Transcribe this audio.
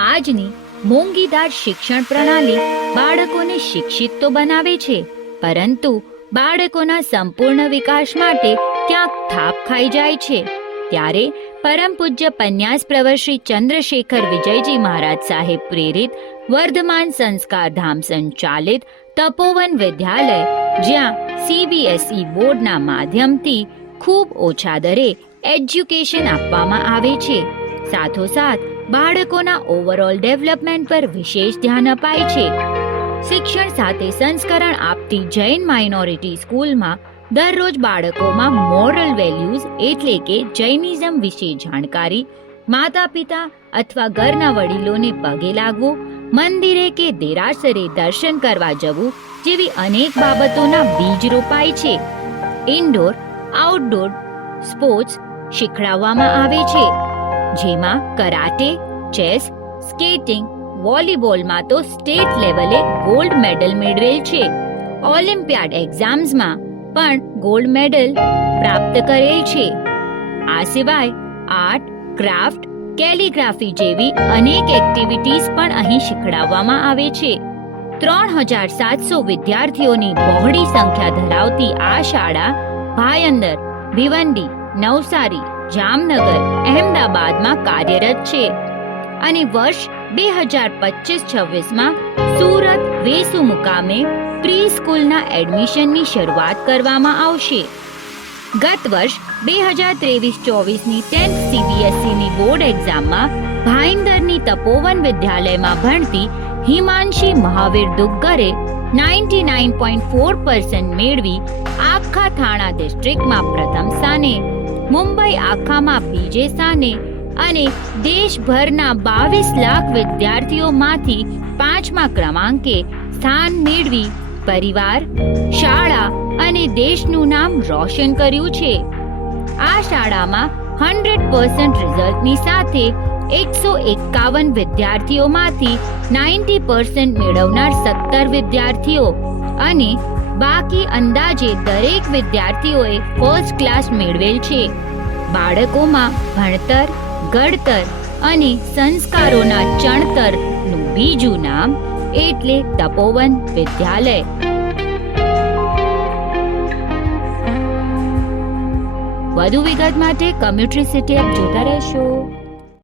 આજની મોંઘીદાર શિક્ષણ પ્રણાલી બાળકોને શિક્ષિત તો બનાવે છે, પરંતુ બાળકોના સંપૂર્ણ વિકાસ માટે ક્યાંક થાપ ખાઈ જાય છે. ત્યારે પરમ પૂજ્ય પન્યાસ પ્રવર શ્રી ચંદ્રશેખર વિજયજી મહારાજ સાહેબ પ્રેરિત વર્ધમાન સંસ્કાર ધામ સંચાલિત તપોવન વિદ્યાલય, જ્યાં CBSE બોર્ડના માધ્યમથી ખૂબ ઓછા દરે એજ્યુકેશન આપવામાં આવે છે, સાથોસાથ બાળકોના ઓવરઓલ ડેવલપમેન્ટ પર વિશેષ ધ્યાન અપાય છે. શિક્ષણ સાથે સંસ્કરણ આપતી જૈન માઇનોરિટી સ્કૂલમાં દરરોજ બાળકોમાં મોરલ વેલ્યુઝ એટલે કે જૈનિઝમ વિશે જાણકારી, માતા પિતા અથવા ઘરના વડીલોને પગે લાગવું, મંદિરે કે દેરાસરે દર્શન કરવા જવું જેવી અનેક બાબતોના બીજ રોપાય છે. ઇન્ડોર આઉટડોર સ્પોર્ટ્સ શીખડાવવામાં આવે છે, જેમાં કરાટે, ચેસ, સ્કેટિંગ, વોલીબોલમાં તો સ્ટેટ લેવલે ગોલ્ડ મેડલ મેળવેલ છે. ઓલિમ્પિયાડ એક્ઝામ્સમાં પણ ગોલ્ડ મેડલ પ્રાપ્ત કરેલ છે. આ સિવાય આર્ટ, ક્રાફ્ટ, કેલિગ્રાફી જેવી અનેક એક્ટિવિટીઝ પણ અહીં શીખડાવવામાં આવે છે. 3700 વિદ્યાર્થીઓની બહોળી સંખ્યા ધરાવતી આ શાળા ભાયંદર, ભિવંડી, નવસારી, જામનગર, અહેમદાબાદમાં કાર્યરત છે અને વર્ષ 2025-26માં સુરત, વેસુ મુકામે પ્રી સ્કૂલના એડમિશનની શરૂઆત કરવામાં આવશે. ગત વર્ષ 2023-24ની 10th CBSEની બોર્ડ એક્ઝામમાં ભાઈંદરની તપોવન વિદ્યાલયમાં ભણતી હિમાંશી મહાવીર દુગ્ગરે 99.4% મેળવી આખા થાણા ડિસ્ટ્રિક્ટમાં પ્રથમ સ્થાને, મુંબઈ આખામાં બીજે સ્થાને અને દેશભરના 22 લાખ વિદ્યાર્થીઓમાંથી 5મા ક્રમાંકે સ્થાન મેળવી પરિવાર, શાળા અને દેશનું નામ રોશન કર્યું છે. આ શાળામાં 100% રિઝલ્ટની સાથે 151 વિદ્યાર્થીઓમાંથી 90% મેળવનાર 17 વિદ્યાર્થીઓ અને બાકી અંદાજે દરેક વિદ્યાર્થીઓએ ફર્સ્ટ ક્લાસ મેળવેલ છે. બાળકોમાં ભણતર, ઘડતર અને સંસ્કારોના ચણતરનું બીજું નામ એટલે તપોવન વિદ્યાલય. વધુ વિગત માટે કમ્યુનિટી સિટી એપ જોતા રહેશો.